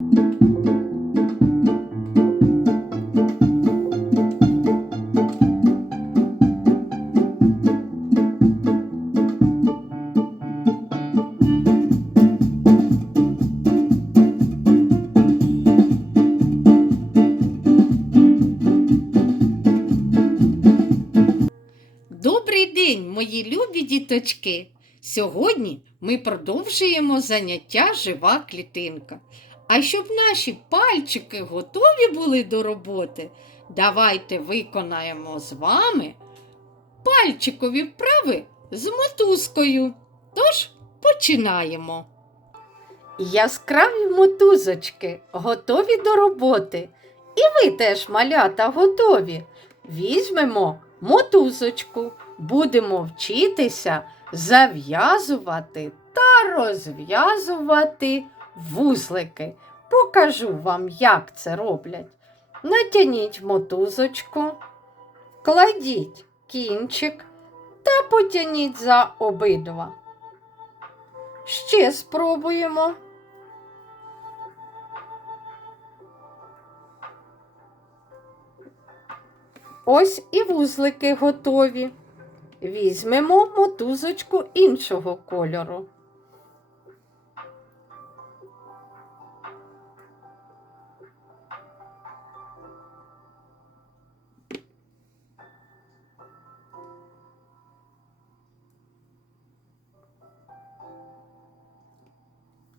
Добрий день, мої любі діточки! Сьогодні ми продовжуємо заняття жива клітинка. А щоб наші пальчики готові були до роботи, давайте виконаємо з вами пальчикові вправи з мотузкою. Тож починаємо. Яскраві мотузочки готові до роботи. І ви теж, малята, готові. Візьмемо мотузочку, будемо вчитися зав'язувати та розв'язувати вузлики. Покажу вам, як це роблять. Натягніть мотузочку, кладіть кінчик та потягніть за обидва. Ще спробуємо. Ось і вузлики готові. Візьмемо мотузочку іншого кольору.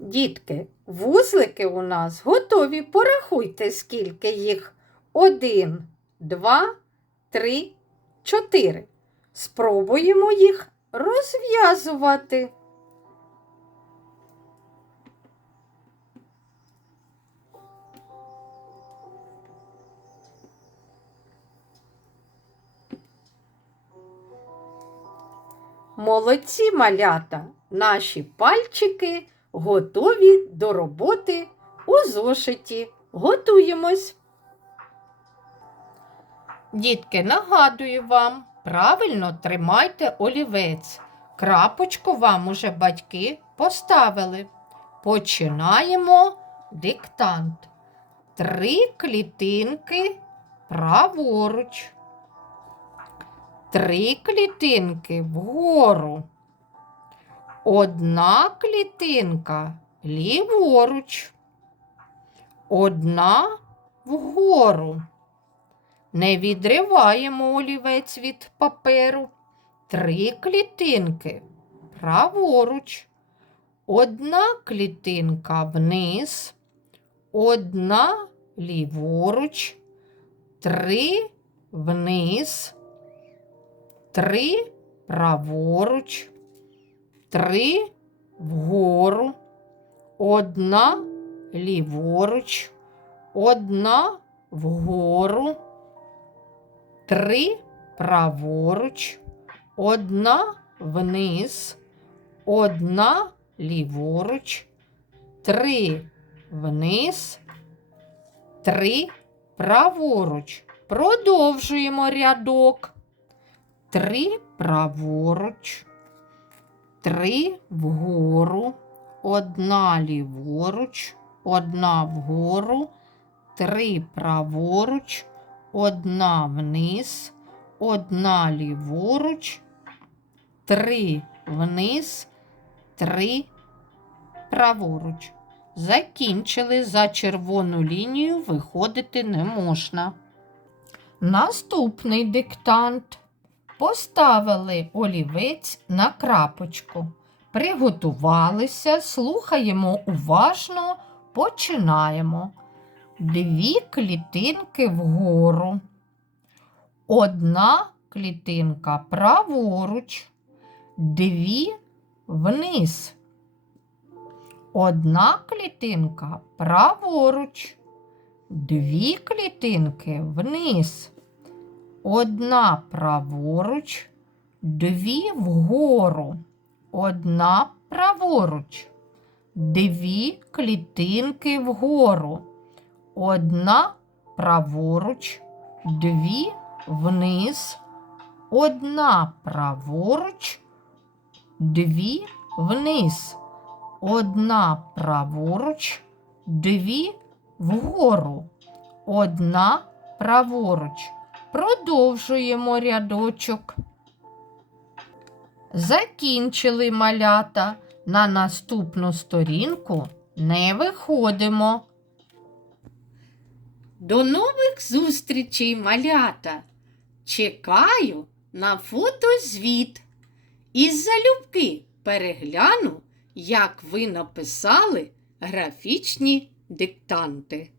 Дітки, вузлики у нас готові. Порахуйте, скільки їх. Один, два, три, чотири. Спробуємо їх розв'язувати. Молодці малята, наші пальчики готові до роботи у зошиті. Готуємось. Дітки, нагадую вам, правильно тримайте олівець. Крапочку вам уже батьки поставили. Починаємо диктант. Три клітинки праворуч. Три клітинки вгору. Одна клітинка ліворуч. Одна вгору. Не відриваємо олівець від паперу. Три клітинки праворуч. Одна клітинка вниз. Одна ліворуч. Три вниз. Три праворуч. Три вгору. Одна ліворуч. Одна вгору три праворуч, одна вниз, одна ліворуч, три вниз, три праворуч. Продовжуємо рядок. Три праворуч, три вгору, одна ліворуч, одна вгору, три праворуч, одна вниз, одна ліворуч, три вниз, три праворуч. Закінчили за червону лінію виходити не можна. Наступний диктант. Поставили олівець на крапочку. Приготувалися, слухаємо уважно, починаємо дві клітинки вгору. Одна клітинка праворуч, дві вниз. Одна клітинка праворуч, дві клітинки вниз. Одна праворуч, дві вгору. Одна праворуч, дві клітинки вгору. Одна праворуч, дві вниз, одна праворуч, дві вниз, одна праворуч, дві вгору, одна праворуч. Продовжуємо рядочок. Закінчили малята. На наступну сторінку не виходимо. До нових зустрічей, малята! Чекаю на фотозвіт. І залюбки перегляну, як ви написали графічні диктанти.